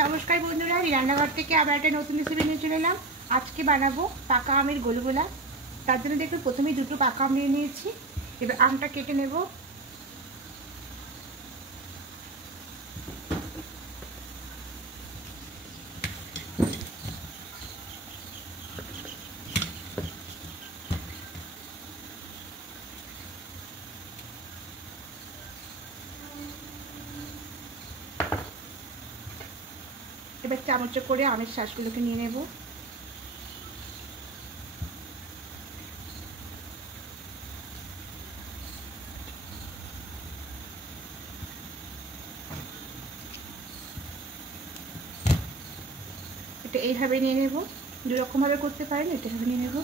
নমস্কার বন্ধুরা, রান্নাঘর থেকে আবার একটা নতুন রেসিপি নিয়ে চলে এলাম। আজকে বানাবো পাকা আমের গোলগোলা। তার জন্য দেখুন প্রথমেই দুটো পাকা আম নিয়ে নিয়েছি। এবার আমটা কেটে নেব। এবার চামচে করে আমের শাঁসগুলোকে নিয়ে নেব। এটা এইভাবে নিয়ে নেব, দুরকমভাবে করতে পারেন, এটা ভাবে নিয়ে নেব।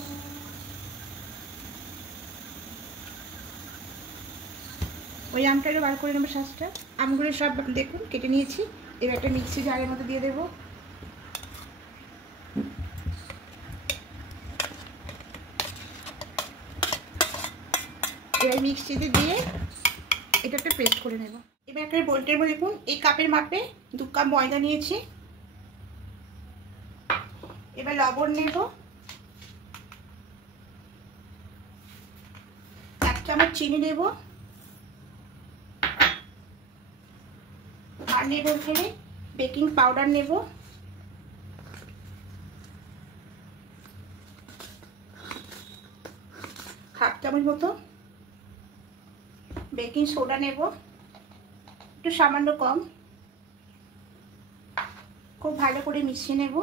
ওই আমটারও বার করে নেবো শাঁসটা। আমগুলো সব দেখুন কেটে নিয়েছি। এবার একটা মিক্সি জারের মধ্যে দিয়ে দেবো। এবার মিক্সিতে দিয়ে এটা একটা পেস্ট করে নেব। এবার একটা বোল্টের মধ্যে দেখুন এই কাপের মাপে 2 কাপ ময়দা নিয়েছি। এবার লবণ নেব, 1 চামচ চিনি নেব, আর নেব এখানে বেকিং পাউডার নেব, হাফ চামচ মতো বেকিং সোডা নেব, একটু সামান্য কম। খুব ভালো করে মিশিয়ে নেব।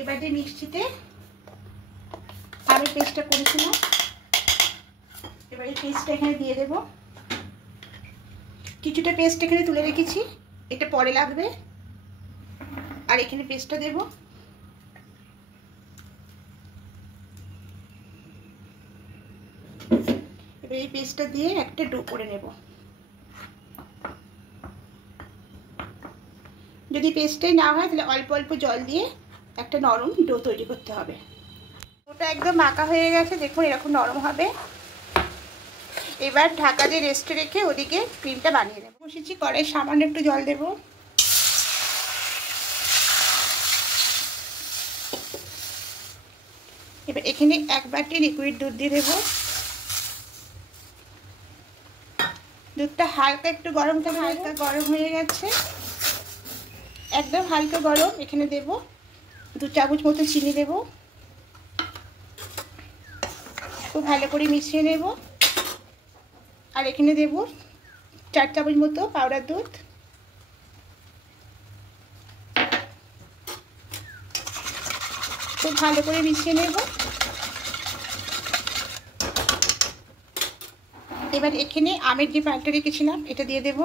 এবার যে মিক্সিতে আমি পেস্টটা করেছিলাম, এবার এই পেস্টটা এখানে দিয়ে দেব। কিছুটা পেস্ট এখানে তুলে রেখেছি, এটা পরে লাগবে। আর এখানে পেস্টটা দেব। এবার এই পেস্টটা দিয়ে একটা ডো করে নেব। যদি পেস্টটাই না হয় তাহলে অল্প অল্প জল দিয়ে একটা নরম ডো তৈরি করতে হবে। ওটা একদম মাখা হয়ে গেছে, দেখুন এরকম নরম হবে। এবার ঢাকা দিয়ে রেস্টে রেখে ওদিকে ক্রিমটা বানিয়ে নেব। বসেছি কড়াই, সামান্য একটু জল দেব। এবার এখানে 1 বাটি লিকুইড দুধ দিয়ে দেব। দুধটা হালকা একটু গরম থাকবে। হালকা গরম হয়ে গেছে, একদম হালকা গরম। এখানে দেব 2 চামচ মতো চিনি দেব। খুব ভালো করে মিশিয়ে নেব। আর এখানে দেব 4 চামচ মতো পাউডার দুধ। খুব ভালো করে মিশিয়ে নেব। এবার এখানে আমের যে পালটা রেখেছিলাম এটা দিয়ে দেব।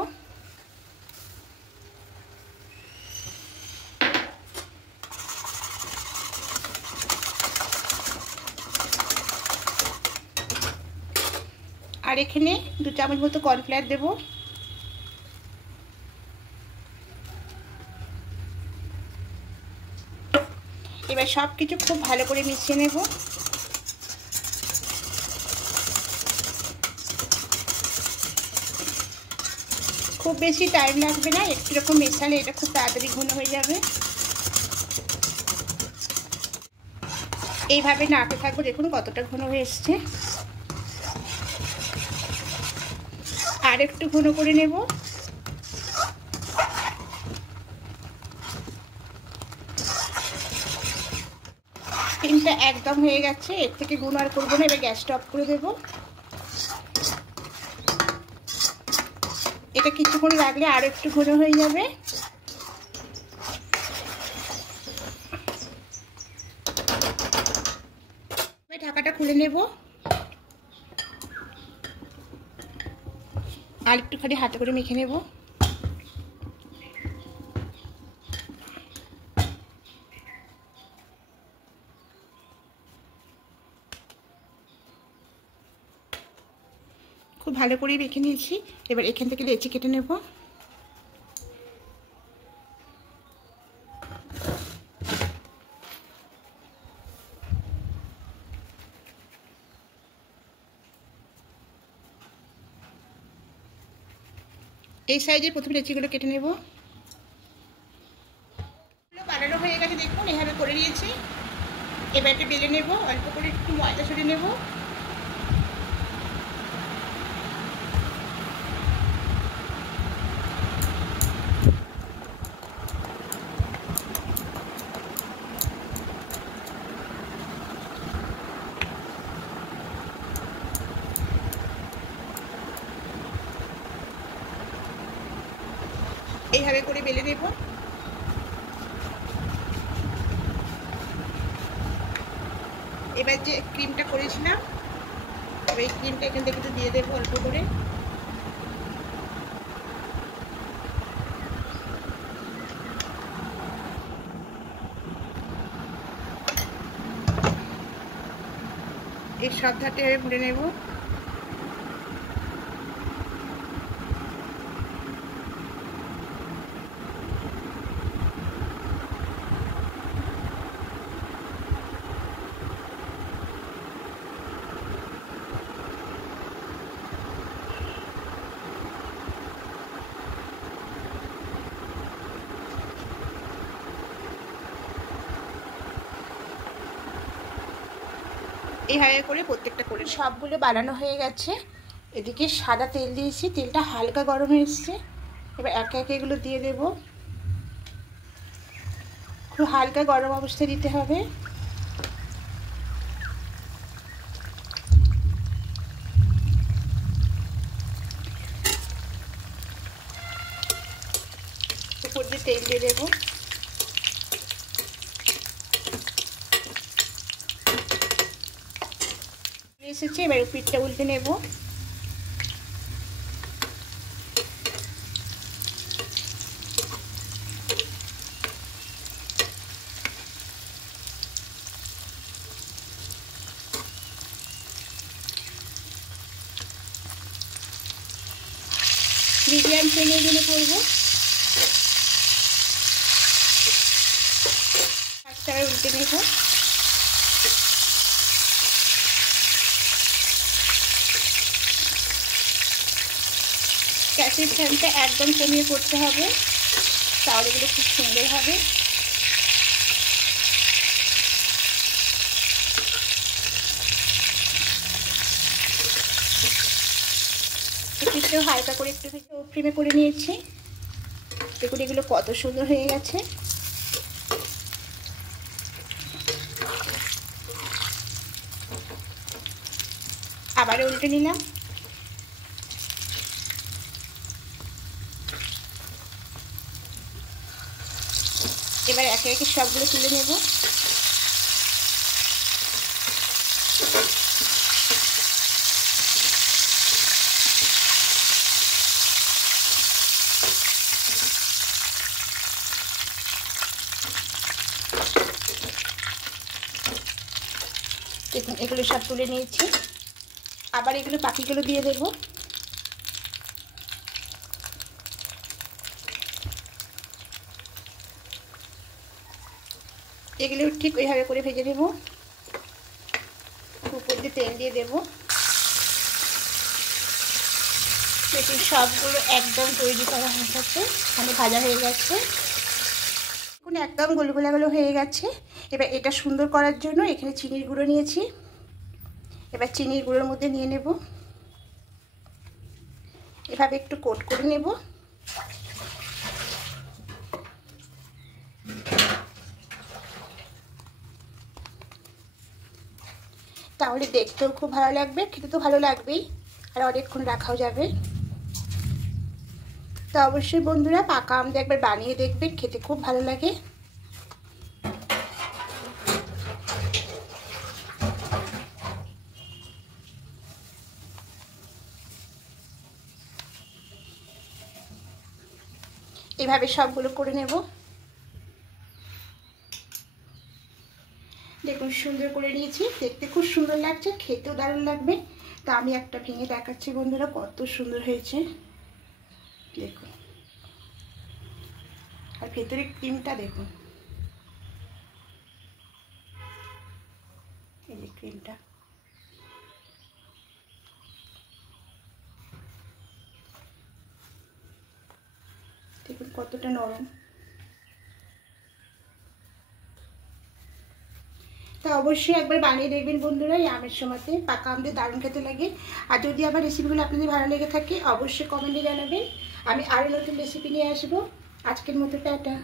আর এখানে 2 চামচ মতো কর্নফ্লাওয়ার দেব। এবার সব কিছু খুব ভালো করে মিশিয়ে নেব। খুব বেশি টাইম লাগবে না, একটু রকম মেশালে এটা খুব তাড়াতাড়ি ঘন হয়ে যাবে। এইভাবে নাড়তে থাকবো, দেখুন কতটা ঘন হয়ে এসছে। আর একটু ঘন করে নেব। ক্রিমটা একদম হয়ে গেছে, এর থেকে ঘন আর করবো না। এবার গ্যাসটা অফ করে দেব। এটা কিছুক্ষণ রাখলে আরো একটু ঘন হয়ে যাবে। ঢাকাটা খুলে নেব। আর একটুখানি হাতে করে মেখে নেব। খুব ভালো করে মেখে নিয়েছি। এবার এখান থেকে লেচি কেটে নেব। এই সাইজের প্রথমে লেচিগুলো কেটে নেব। বানানো হয়ে গেছে দেখুন, এভাবে করে নিয়েছি। এবার একটা বেলে নেব, অল্প করে একটু ময়দা ছড়িয়ে নেব। এইভাবে করে বেলে নেব। এবার যে ক্রিমটা করেছিলাম, এবার এই ক্রিমটা এখান থেকে একটু দিয়ে দেবো অল্প করে। এই সব ধারটা এভাবে মুড়ে নেব। এইভাবে করে প্রত্যেকটা করে সবগুলো বানানো হয়ে গেছে। এদিকে সাদা তেল দিয়েছি, তেলটা হালকা গরম হয়ে এসছে। এবার একে একে এগুলো দিয়ে দেব। খুব হালকা গরম অবস্থায় দিতে হবে। উপর দিয়ে তেল দিয়ে দেবো। এসেছে, এবার পিঠটা উল্টে নেব। মিডিয়াম ফ্লেমে এগুলো করবো। আস্তে উল্টে নেব। গ্যাসের ফ্লেমটা একদম কমিয়ে করতে হবে, তাহলে এগুলো খুব সুন্দর হবে। একটু হালকা করে একটু ফ্লেমে করে নিয়েছি। দেখুন এগুলো কত সুন্দর হয়ে গেছে। আবার উল্টে নিলাম। এবার একে একে সবগুলো তুলে নেব। দেখুন এগুলো সব তুলে নিয়েছি। আবার এগুলো বাকিগুলো দিয়ে দেব। এগুলো ঠিক ওইভাবে করে ভেজে নেব। উপর দিয়ে তেল দিয়ে দেব। দেখুন সবগুলো একদম তৈরি করা হয়ে গেছে, মানে ভাজা হয়ে গেছে। দেখুন একদম গোলগোলাগুলো হয়ে গেছে। এবার এটা সুন্দর করার জন্য এখানে চিনির গুঁড়ো নিয়েছি। এবার চিনির গুঁড়োর মধ্যে নিয়ে নেব। এভাবে একটু কোট করে নেব। তাহলে দেখতেও খুব ভালো লাগবে, খেতে তো ভালো লাগবেই, আর অনেকক্ষণ রাখাও যাবে। তো অবশ্যই বন্ধুরা পাকা আম দিয়ে একবার বানিয়ে দেখবেন, খেতে খুব ভালো লাগে। এভাবে সবগুলো করে নেব। দেখুন সুন্দর করে নিয়েছি, দেখতে খুব সুন্দর লাগছে, খেতেও দারুণ লাগবে। তা আমি একটা ভেঙে দেখাচ্ছি বন্ধুরা কত সুন্দর হয়েছে দেখুন। আর ভেতরে ক্রিমটা দেখুন, এই যে ক্রিমটা। দেখুন কতটা নরম। তা অবশ্যই একবার বানিয়ে দেখবেন বন্ধুরা, এই আমের সময়তে পাকা আম দিয়ে দারুণ খেতে লাগে। আর যদি আমার রেসিপিগুলো আপনাদের ভালো লেগে থাকে অবশ্যই কমেন্টে জানাবেন, আমি আরও নতুন রেসিপি নিয়ে আসবো। আজকের মতো টাটা।